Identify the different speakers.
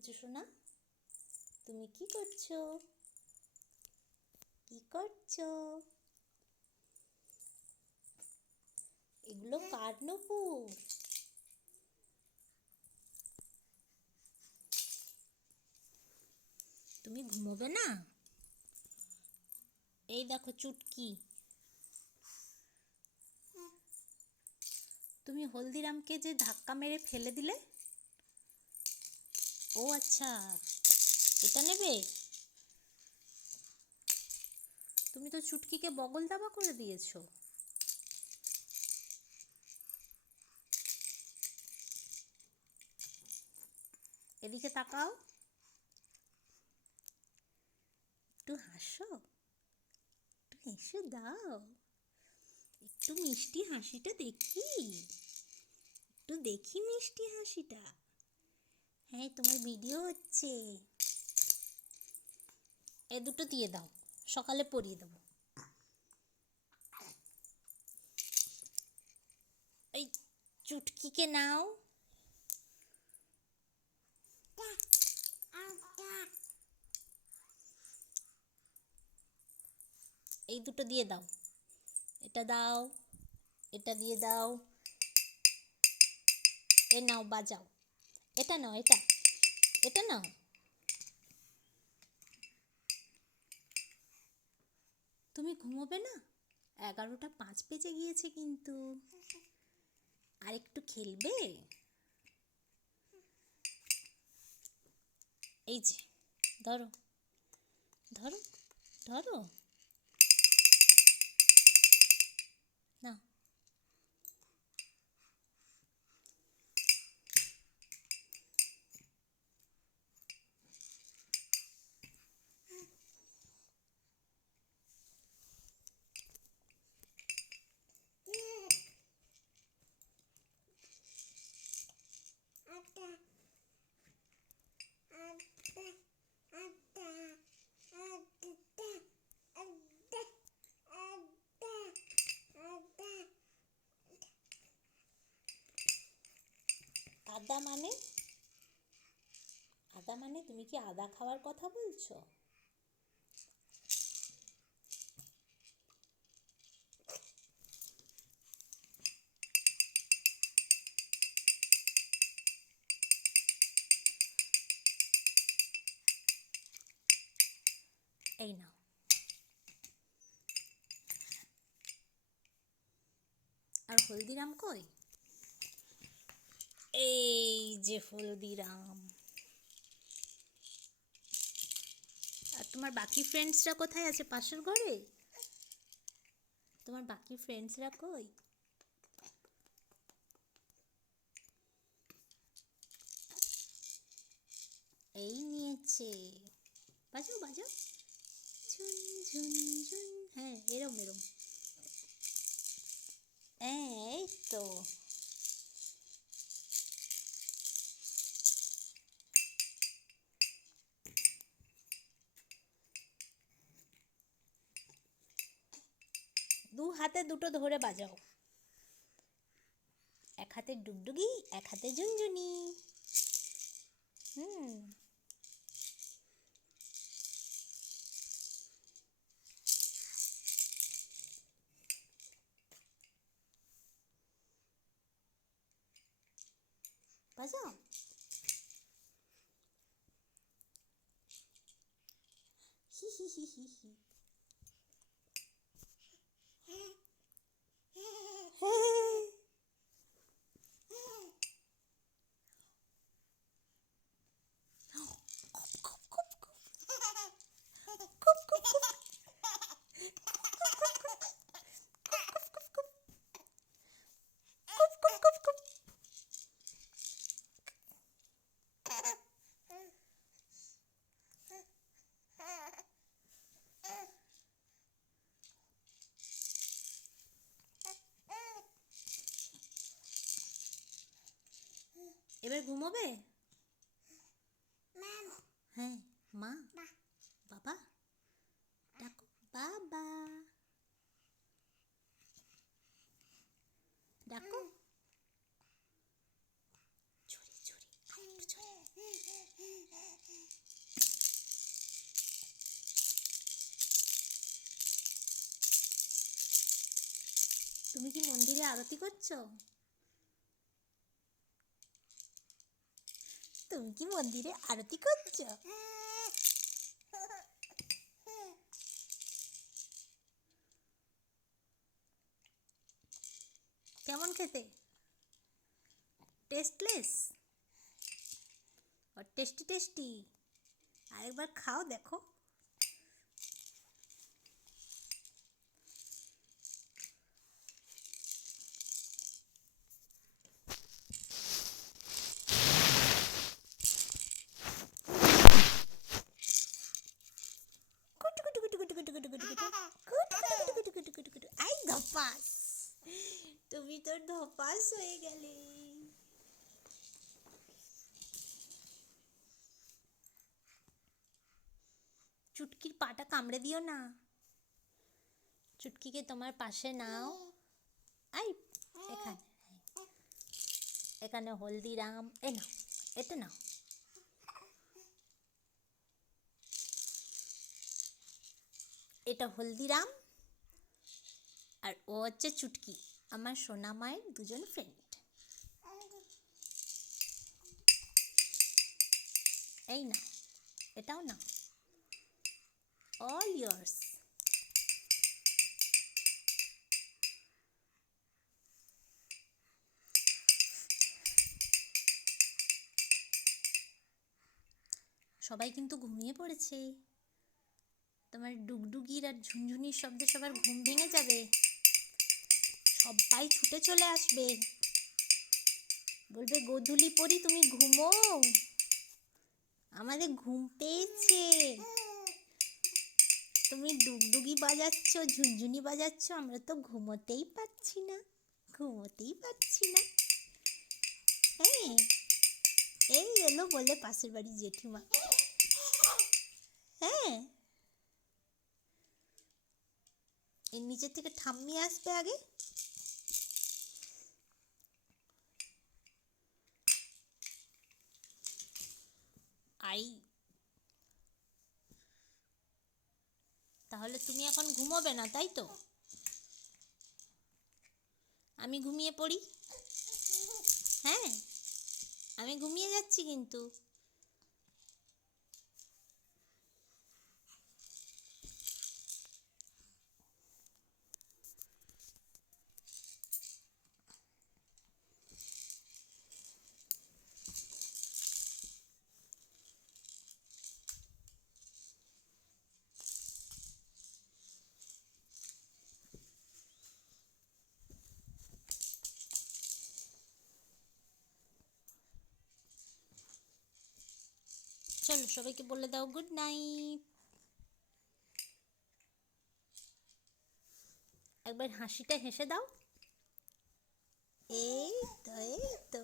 Speaker 1: করছ, সোনা? তুমি কি করছ? কি করছ? এগুলো কার নপুর তুমি ঘুমোবে না? এই দেখো চুটকি। তুমি হলদিরামকে যে ধাক্কা মেরে ফেলে দিলে ও আচ্ছা এটা নেবে? তুমি তো চুটকিকে বগল দাবা করে দিয়েছ। এদিকে তাকাও। একটু হাসো, একটু হেসে দাও। একটু মিষ্টি হাসিটা দেখি, একটু দেখি মিষ্টি হাসিটা। হ্যাঁ তোমার ভিডিও হচ্ছে। এ দুটো দিয়ে দাও, সকালে পরিয়ে দেবো। এই চুটকিকে নাও। এই দুটো দিয়ে দাও। এটা দাও, এটা দিয়ে দাও। এ নাও, বাজাও। এটা নাও, এটা। এটা নাও। তুমি ঘুমোবে না? এগারোটা পাঁচ বেজে গিয়েছে কিন্তু। আর একটু খেলবে? এই যে, ধরো। ধরো ধরো। না। আদা মানে? আদা মানে তুমি কি আদা খাওয়ার কথা বলছো? এই নাও। আর হলদিরাম কই? এই যে হলদিরাম। আর তোমার বাকি ফ্রেন্ডসরা কোথায় আছে? পাশের ঘরে? তোমার বাকি ফ্রেন্ডসরা কই? এই নিয়েছে। বাজাও বাজাও। ঝুন ঝুন ঝুন। হ্যাঁ এরম এরম। এই তো। হাতে দুটো ধরে বাজাও। এক হাতে ডুগডুগি, এক হাতে ঝুনঝুনি। হুম। বাজাও। হি হি হি হি হি। এবার ঘুমোবে? হ্যাঁ মা। বাবা? ডাকো। বাবা। ডাকো। চুরি চুরি তুমি কি মন্দিরে আরতি করছ? তুমি কি মন্দিরে আরতি করছ কেমন খেতে? টেস্টলেস টেস্টি টেস্টি আরেকবার খাও দেখো। ধপাস হয়ে গেলে চুটকির পাটা কামড়ে দিও না। চুটকিকে তোমার পাশে নাও। আই এখানে এখানে হলদিরাম এ নাও এটা নাও। এটা হলদিরাম আর ও হচ্ছে চুটকি। আমার সোনা মায়ের দুজন ফ্রেন্ড এই না এটাও না অল ইয়ার্স সবাই কিন্তু ঘুমিয়ে পড়েছে। তোমার ডুগডুগির আর ঝুনঝুনির শব্দে সবার ঘুম ভেঙে যাবে। সবাই ছুটে চলে আসবে। বলবে, গোধূলি পরি তুমি ঘুমো। আমাদের ঘুম পেয়েছে। তুমি ডুগডুগি বাজাচ্ছ, ঝুনঝুনি বাজাচ্ছ, আমরা তো ঘুমোতেই পাচ্ছি না, ঘুমোতেই পাচ্ছি না। হ্যাঁ এই এলো বলে পাশের বাড়ি জেঠিমা। হ্যাঁ। এর নিচের থেকে ঠাম্মি আসবে আগে। আই তাহলে তুমি এখন ঘুমোবে না, তাই তো? আমি ঘুমিয়ে পড়ি? হ্যাঁ আমি ঘুমিয়ে যাচ্ছি কিন্তু। চলো সবাইকে বলে দাও গুড নাইট। একবার হাসিটা হেসে দাও। এই তো এই তো।